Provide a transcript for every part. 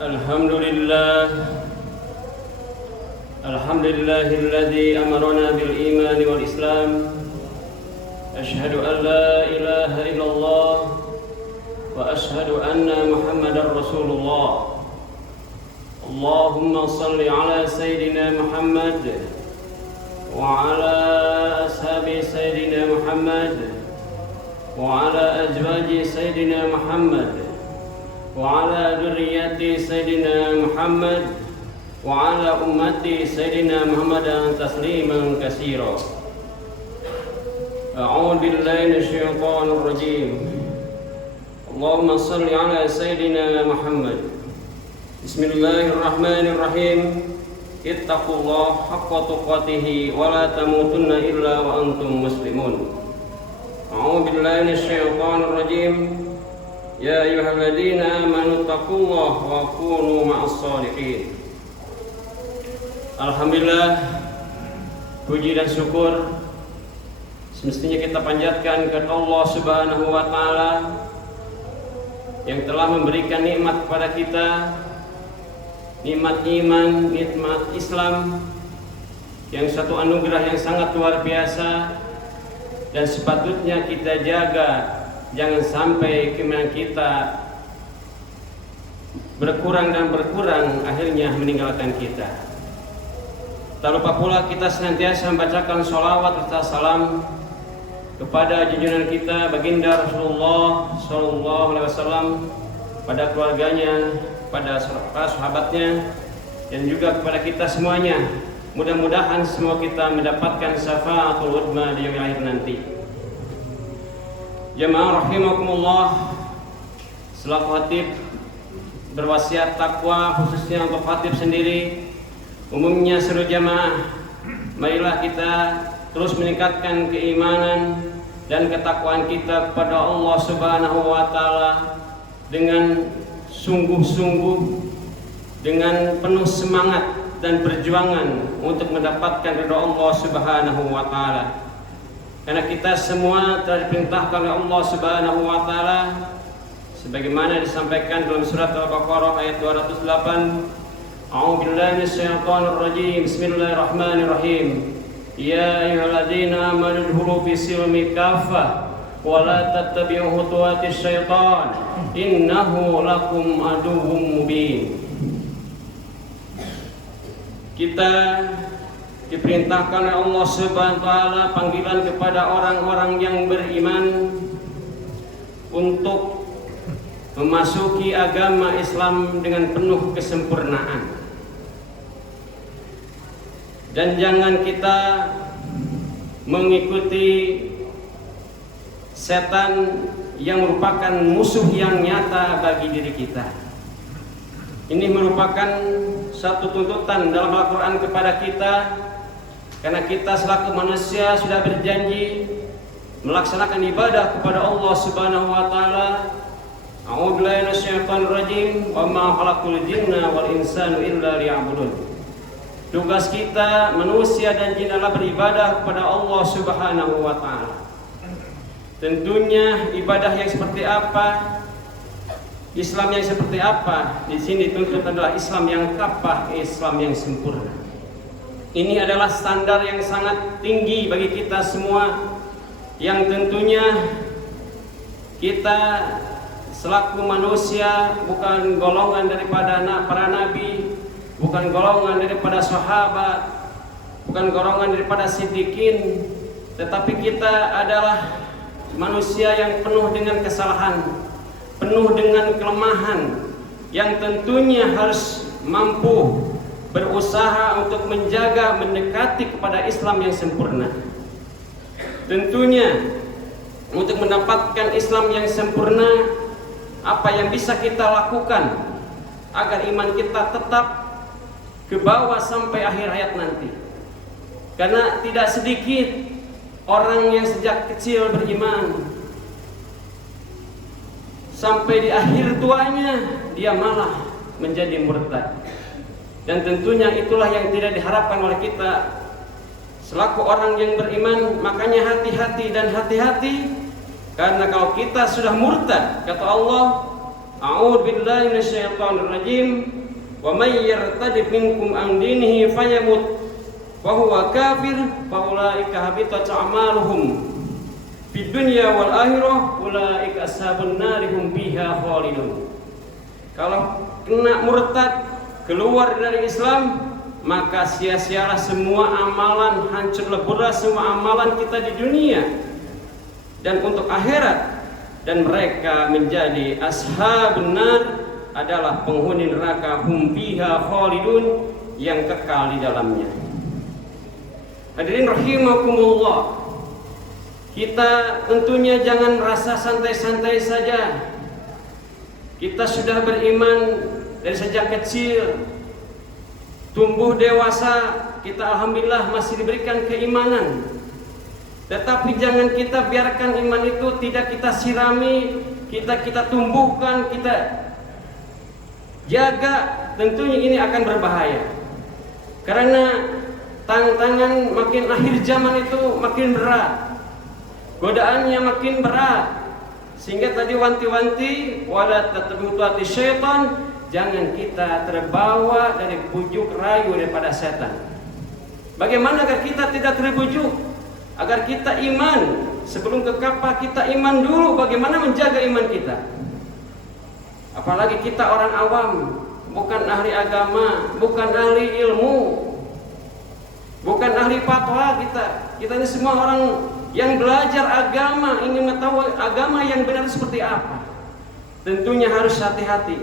الحمد لله الحمد لله الذي أمرنا بالإيمان والإسلام. أشهد أن لا إله إلا الله وأشهد أن محمدا رسول الله. اللهم صل على سيدنا محمد وعلى أصحاب سيدنا محمد وعلى أزواج سيدنا محمد وعلى ذرية سيدنا محمد وعلى أمة سيدنا محمد تسليما كثيرا. أعوذ بالله من الشيطان الرجيم. اللهم صل على سيدنا محمد. بسم الله الرحمن الرحيم. اتقوا الله حق تقاته ولا تموتن إلا وأنتم مسلمون. أعوذ بالله من الشيطان الرجيم. يا أيها الذين آمنوا اتقوا الله وكونوا مع الصالحين. Alhamdulillah, puji dan syukur semestinya kita panjatkan kepada Allah Subhanahu wa taala yang telah memberikan nikmat kepada kita, nikmat iman, nikmat Islam, yang satu anugerah yang sangat luar biasa dan sepatutnya kita jaga. Jangan sampai keimanan kita berkurang dan berkurang akhirnya meninggalkan kita. Tak lupa pula kita senantiasa membacakan sholawat serta salam kepada junjungan kita baginda Rasulullah SAW, pada keluarganya, pada sahabatnya, dan juga kepada kita semuanya. Mudah-mudahan semua kita mendapatkan syafaatul udma di yaumil akhir nanti. Jamaah rahimakumullah, selaku khatib berwasiat takwa khususnya untuk khatib sendiri, umumnya seluruh jamaah, marilah kita terus meningkatkan keimanan dan ketakwaan kita kepada Allah Subhanahu wa taala dengan sungguh-sungguh, dengan penuh semangat dan perjuangan untuk mendapatkan ridha Allah Subhanahu wa taala. Karena kita semua telah diperintahkan oleh Allah Subhanahu wa taala sebagaimana disampaikan dalam surat Al-Baqarah ayat 208. A'udzu billahi minasyaitonir rajim. Bismillahirrahmanirrahim. Ya ayyuhalladzina amanu udkhulu fis silmi kaffah wa la tattabi'u khutuwatis syaitan innahu lakum aduwwum mubin. Kita diperintahkan oleh Allah Subhanahu wa taala panggilan kepada orang-orang yang beriman untuk memasuki agama Islam dengan penuh kesempurnaan. Dan jangan kita mengikuti setan yang merupakan musuh yang nyata bagi diri kita. Ini merupakan satu tuntutan dalam Al-Quran kepada kita, karena kita selaku manusia sudah berjanji melaksanakan ibadah kepada Allah Subhanahu wa taala. A'udzu billahi minasyaitonir rajim. Wa ma khalaqul jinna wal insana illa liya'budun. Tugas kita manusia dan jin adalah beribadah kepada Allah Subhanahu wa taala. Tentunya ibadah yang seperti apa, Islam yang seperti apa, di sini dituntut adalah Islam yang kafah, Islam yang sempurna. Ini adalah standar yang sangat tinggi bagi kita semua, yang tentunya kita selaku manusia bukan golongan daripada para nabi, bukan golongan daripada sahabat, bukan golongan daripada siddiqin, tetapi kita adalah manusia yang penuh dengan kesalahan, penuh dengan kelemahan, yang tentunya harus mampu berusaha untuk menjaga, mendekati kepada Islam yang sempurna. Tentunya untuk mendapatkan Islam yang sempurna, apa yang bisa kita lakukan agar iman kita tetap ke bawah sampai akhir hayat nanti. Karena tidak sedikit orang yang sejak kecil beriman, sampai di akhir tuanya dia malah menjadi murtad. Dan tentunya itulah yang tidak diharapkan oleh kita selaku orang yang beriman. Makanya hati-hati dan hati-hati, karena kalau kita sudah murtad, kata Allah, A'udzu billahi minasyaitonir rajim. Wa may yartadid minkum an dinihi fayamut wa huwa kafir fa ulaika habitat a'maluhum fid dunya wal akhirah ulaika ashabun nar hum fiha khalidun. Kalau kena murtad, keluar dari Islam, maka sia-sialah semua amalan, hancur leburlah semua amalan kita di dunia dan untuk akhirat, dan mereka menjadi ashabun nar, adalah penghuni neraka, hum fiha khalidun, yang kekal di dalamnya. Hadirin rahimakumullah, kita tentunya jangan merasa santai-santai saja. Kita sudah beriman dari sejak kecil, tumbuh dewasa, kita alhamdulillah masih diberikan keimanan. Tetapi jangan kita biarkan iman itu tidak kita sirami, kita tumbuhkan, kita jaga. Tentunya ini akan berbahaya, karena tantangan makin akhir zaman itu makin berat, godaannya makin berat, sehingga tadi wanti-wanti wala tattabi'u syaitan, jangan kita terbawa dari bujuk rayu daripada setan. Bagaimana agar kita tidak terbujuk, agar kita iman? Sebelum ke kapal kita iman dulu, bagaimana menjaga iman kita. Apalagi kita orang awam, bukan ahli agama, bukan ahli ilmu, bukan ahli fatwa. Kita ini semua orang yang belajar agama, ingin mengetahui agama yang benar seperti apa. Tentunya harus hati-hati.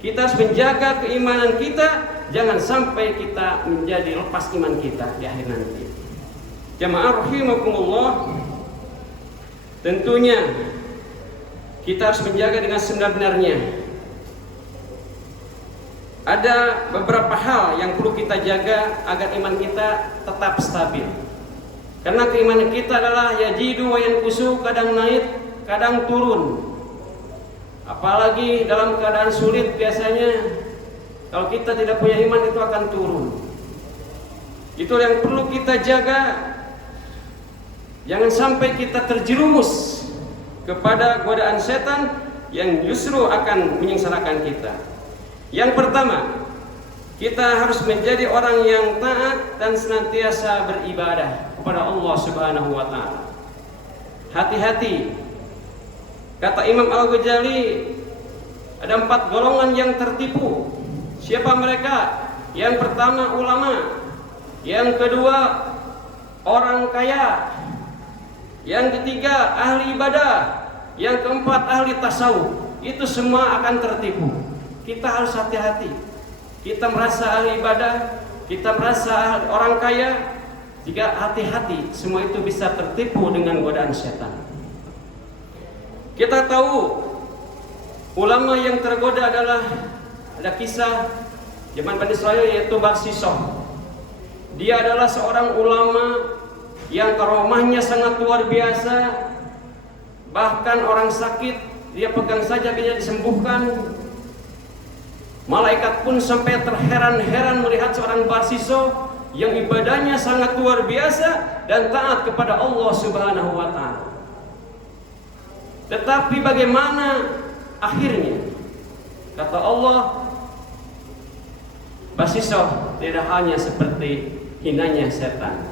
Kita harus menjaga keimanan kita, jangan sampai kita menjadi lepas iman kita di akhir nanti. Jamaah rahimakumullah, tentunya kita harus menjaga dengan sebenar-benarnya. Ada beberapa hal yang perlu kita jaga agar iman kita tetap stabil. Karena keimanan kita adalah yajidu wa yanqusu, kadang naik, kadang turun. Apalagi dalam keadaan sulit, biasanya kalau kita tidak punya iman itu akan turun. Itu yang perlu kita jaga. Jangan sampai kita terjerumus kepada godaan setan yang justru akan menyengsarakan kita. Yang pertama, kita harus menjadi orang yang taat dan senantiasa beribadah kepada Allah Subhanahu wa taala. Hati-hati. Kata Imam Al-Ghazali, ada 4 golongan yang tertipu. Siapa mereka? Yang pertama ulama, yang kedua orang kaya, yang ketiga ahli ibadah, yang keempat ahli tasawuf. Itu semua akan tertipu. Kita harus hati-hati. Kita merasa ahli ibadah, kita merasa orang kaya, jika hati-hati, semua itu bisa tertipu dengan godaan setan. Kita tahu ulama yang tergoda adalah, ada kisah zaman Bani Israil, yaitu Barsisah. Dia adalah seorang ulama yang karomahnya sangat luar biasa. Bahkan orang sakit dia pegang saja bisa disembuhkan. Malaikat pun sampai terheran-heran melihat seorang Barsisah yang ibadahnya sangat luar biasa dan taat kepada Allah Subhanahu wa taala. Tetapi bagaimana akhirnya? Kata Allah, Barsisah tidak hanya seperti hinanya setan.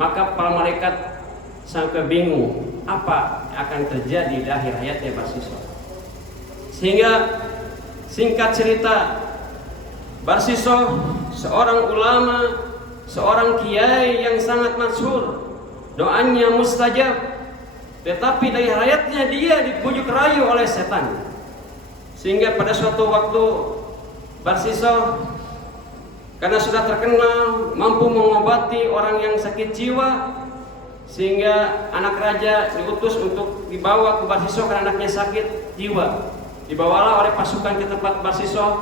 Maka para malaikat sampai bingung apa akan terjadi di akhir hayatnya Barsisah. Sehingga singkat cerita, Barsisah seorang ulama, seorang kiai yang sangat masyhur, doanya mustajab. Tetapi dari hayatnya dia dibujuk rayu oleh setan. Sehingga pada suatu waktu Barsisah karena sudah terkenal mampu mengobati orang yang sakit jiwa, sehingga anak raja diutus untuk dibawa ke Barsisah karena anaknya sakit jiwa. Dibawalah oleh pasukan ke tempat Barsisah,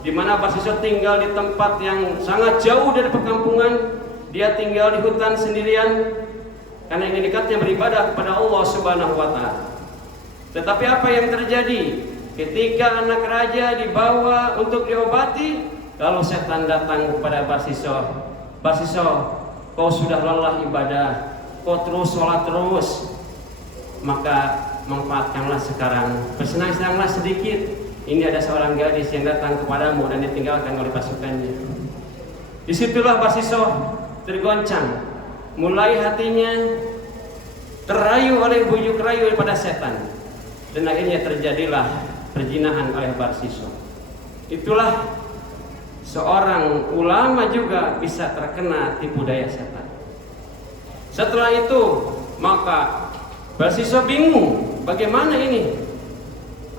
di mana Barsisah tinggal di tempat yang sangat jauh dari perkampungan. Dia tinggal di hutan sendirian karena ingin dekatnya beribadah kepada Allah Subhanahu wa taala. Tetapi apa yang terjadi ketika anak raja dibawa untuk diobati, lalu setan datang kepada Barsisah. Barsisah, kau sudah lelah ibadah, kau terus sholat terus, maka manfaatkanlah sekarang, bersenang-senanglah sedikit. ini ada seorang gadis yang datang kepadamu dan ditinggalkan oleh pasukannya. Disitulah Barsisoh tergoncang, mulai hatinya terayu oleh bujuk rayu daripada setan, dan akhirnya terjadilah perzinahan oleh Barsisoh. Itulah seorang ulama juga bisa terkena tipu daya setan. Setelah itu maka Barsisoh bingung, bagaimana ini?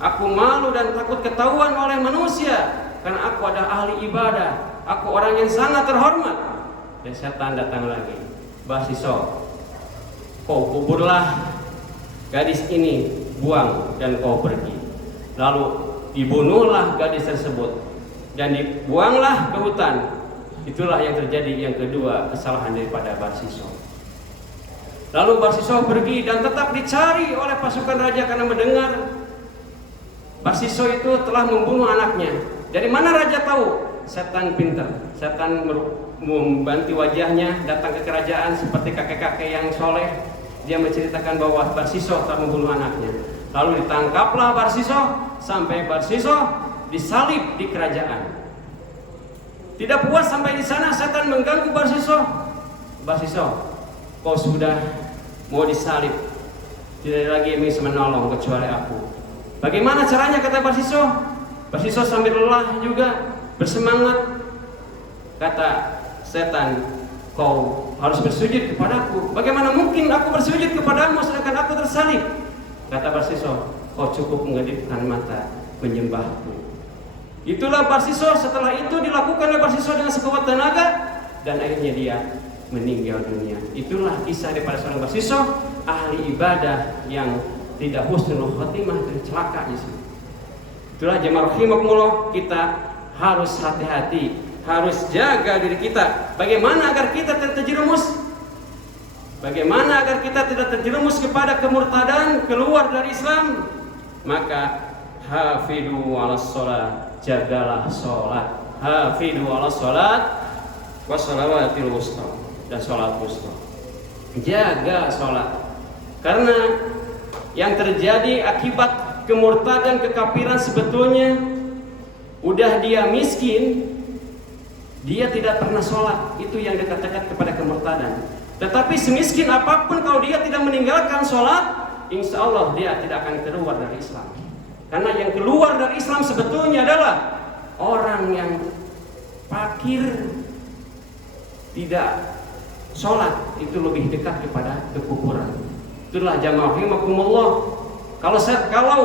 Aku malu dan takut ketahuan oleh manusia, karena aku adalah ahli ibadah, aku orang yang sangat terhormat. Dan setan datang lagi, Barsisoh, kau kuburlah gadis ini, buang dan kau pergi. Lalu dibunuhlah gadis tersebut dan dibuanglah ke hutan. Itulah yang terjadi yang kedua kesalahan daripada Barsisoh. Lalu Barsisoh pergi dan tetap dicari oleh pasukan raja karena mendengar Barsisoh itu telah membunuh anaknya. Dari mana raja tahu? Setan pintar, setan membantu wajahnya datang ke kerajaan seperti kakek-kakek yang soleh. Dia menceritakan bahwa Barsisoh telah membunuh anaknya. Lalu ditangkaplah Barsisoh sampai Barsisoh disalib di kerajaan. Tidak puas sampai di sana, setan mengganggu Barsisoh. Barsisoh, kau sudah mau disalib, tidak lagi yang bisa menolong kecuali aku. Bagaimana caranya, kata Barsisoh? Barsisoh sambil lelah juga bersemangat. Kata setan, kau harus bersujud kepadaku. Bagaimana mungkin aku bersujud kepadamu sedangkan aku tersalib? Kata Barsisoh, kau cukup mengedipkan mata menyembahku. Itulah Barsisoh. Setelah itu dilakukan oleh Barsisoh dengan sekuat tenaga dan akhirnya dia meninggal dunia. Itulah kisah daripada seorang Barsisoh, ahli ibadah yang tidak husnul khotimah dan celaka di sini. Itulah jemaah rahimakumullah, kita harus hati-hati, harus jaga diri kita. Bagaimana agar kita tidak terjerumus? Bagaimana agar kita tidak terjerumus kepada kemurtadan, keluar dari Islam? Maka hafidu 'alas shalah, jagalah salat. Hafidu 'alas shalat wa shalawatil wusta, dan salat wusta. Jaga salat. Karena yang terjadi akibat kemurtadan, kekafiran sebetulnya udah dia miskin, dia tidak pernah sholat. Itu yang dikatakan kepada kemurtadan. Tetapi semiskin apapun, kalau dia tidak meninggalkan sholat, insya Allah dia tidak akan keluar dari Islam. Karena yang keluar dari Islam sebetulnya adalah orang yang fakir, tidak sholat, itu lebih dekat kepada kekufuran. Itulah jamaah rahimakumullah. Kalau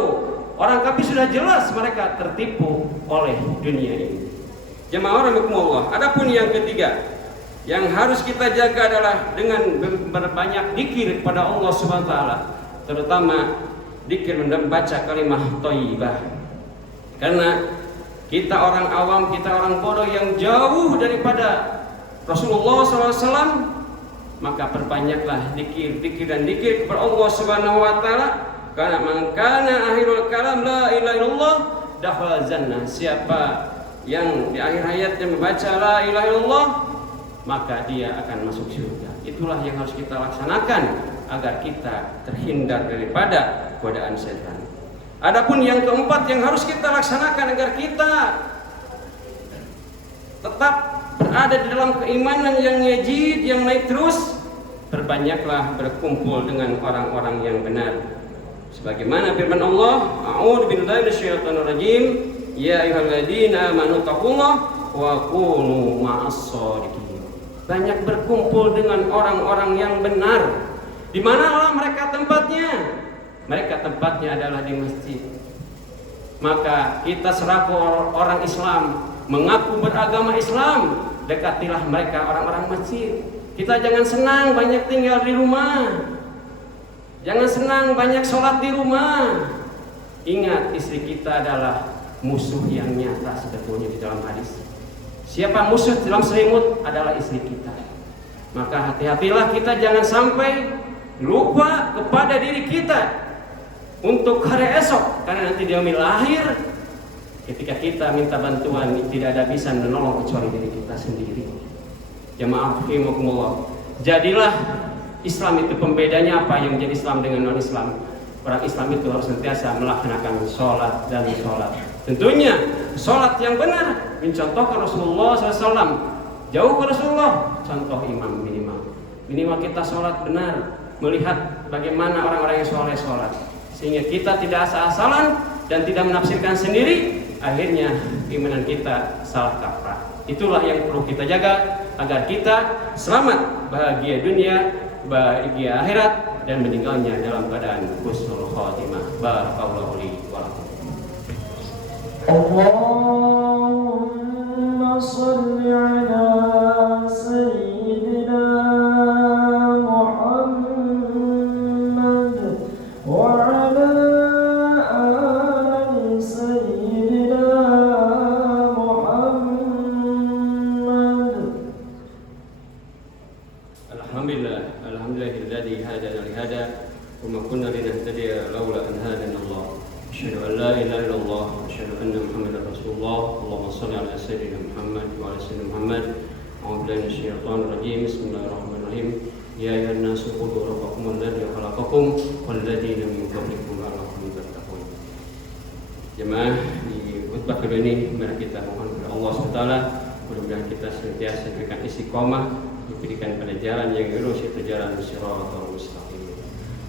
orang kafir sudah jelas mereka tertipu oleh dunia ini. Jamaah rahimakumullah. Adapun yang ketiga yang harus kita jaga adalah dengan berbanyak zikir kepada Allah Subhanahu wa taala, terutama zikir membaca kalimat thayyibah. Karena kita orang awam, kita orang bodoh yang jauh daripada Rasulullah SAW, maka perbanyaklah zikir dan zikir kepada Allah Subhanahu wa taala. Karena man kana akhirul kalam la ilaha illallah dakhala jannah. Siapa yang di akhir hayatnya membaca la ilaha illallah, maka dia akan masuk surga. Itulah yang harus kita laksanakan agar kita terhindar daripada godaan setan. Adapun yang keempat yang harus kita laksanakan agar kita tetap berada di dalam keimanan yang yajid, yang naik terus, perbanyaklah berkumpul dengan orang-orang yang benar. Sebagaimana firman Allah, a'udzu billahi minasyaitonir rajim, ya ayyuhalladzina amanu taqullaha wa kunu ma'as-shadiqin. Banyak berkumpul dengan orang-orang yang benar. Di manalah mereka tempatnya? Mereka tempatnya adalah di masjid. Maka kita selaku orang Islam, mengaku beragama Islam, dekatilah mereka orang-orang masjid. Kita jangan senang banyak tinggal di rumah. Jangan senang banyak sholat di rumah. Ingat, istri kita adalah musuh yang nyata sebetulnya di dalam hadis. Siapa musuh dalam selimut? Adalah istri kita. Maka hati-hatilah kita jangan sampai lupa kepada diri kita untuk hari esok. Karena nanti dia lahir, ketika kita minta bantuan, tidak ada bisa menolong kecuali diri kita sendiri. Jamaah rahimakumullah. Jadilah Islam itu pembedanya apa yang menjadi Islam dengan non-Islam? Orang Islam itu harus sentiasa melaksanakan sholat dan sholat. Tentunya sholat yang benar mencontohkan Rasulullah SAW. Jauh ke Rasulullah, contoh imam minimal kita sholat benar, melihat bagaimana orang-orang yang soleh sholat, sehingga kita tidak asal-asalan dan tidak menafsirkan sendiri, akhirnya keimanan kita salah kaprah. Itulah yang perlu kita jaga agar kita selamat, bahagia dunia, bahagia akhirat, dan meninggalnya dalam keadaan husnul khatimah. Barakallahu li wa lakum. Allahumma shalli ala sayyidina Muhammad wa ala ali sayyidina Muhammad. Alhamdulillahilladzi hadana li hada wa ma kunna linahtadiya laula an hadana Allah. Asyhadu an la ilaha illallah wa asyhadu anna Muhammadar Rasulullah. Allahumma shalli ala sayyidina Muhammad wa ala sayyidina Muhammad. A'udzu billahi minasyaitonir rajim. Bismillahirrahmanirrahim. Ya ayyuhan nasu ubudu rabbakum alladzi khalaqakum wal ladzina min qablikum la'allakum tattaqun. Jemaah, di khutbah kedua ini mari kita mohon kepada Allah SWT, mudah-mudahan kita senantiasa diberikan istiqomah, diberikan pada jalan yang lurus, yaitu jalan shiratal mustaqim.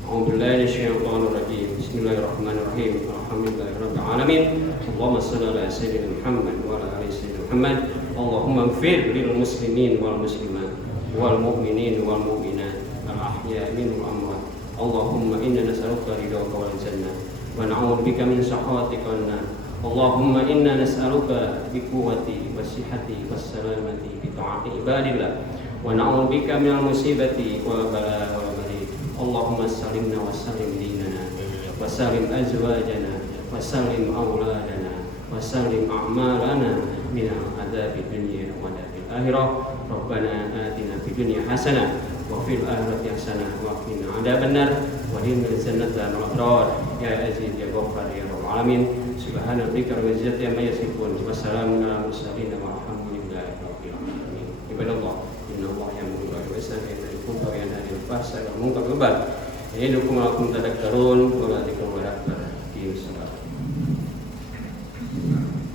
A'udzu billahi minasyaitonir rajim. Bismillahirrahmanirrahim. Alhamdulillahirabbil alamin. Allahumma shalli ala sayyidina Muhammad wa ala ali sayyidina Muhammad. Allahumma ighfir lil muslimin wal muslimat wal mu'minin wal mu'minat al ahya'i minhum wal amwat. Allahumma inna nas'aluka ridhaka wal jannah wa na'udzu bika min sakhatika wan nar. Allahumma inna nas'aluka bi quwwati was sihhati was salamati bi ta'ati ibadillah wa na'udzu bika minal musibati wal bala wal balid. Allahumma salimna wa salim dinana wa salim azwajana wa salim auladana wa salim a'malana minal adabi dunya wa adabil akhirah. Rabbana atina fid dunya hasanah wa fil akhirati hasanah wa qina adzabannar wa qina jannatan al-abrar. Ya aziz ya ghaffar ya rabbal alamin. Subhana rabbika rabbil izzati amma yasifun wa salamun alal mursalin walhamdulillahi rabbil alamin. Ibadallah, innallaha ya'muru bil 'adli wal ihsani wa yanha 'anil fahsya'i wal munkari wal baghi ya'idukum la'allakum tadhakkarun wa la tadhakkarun wa la tadhakkarun.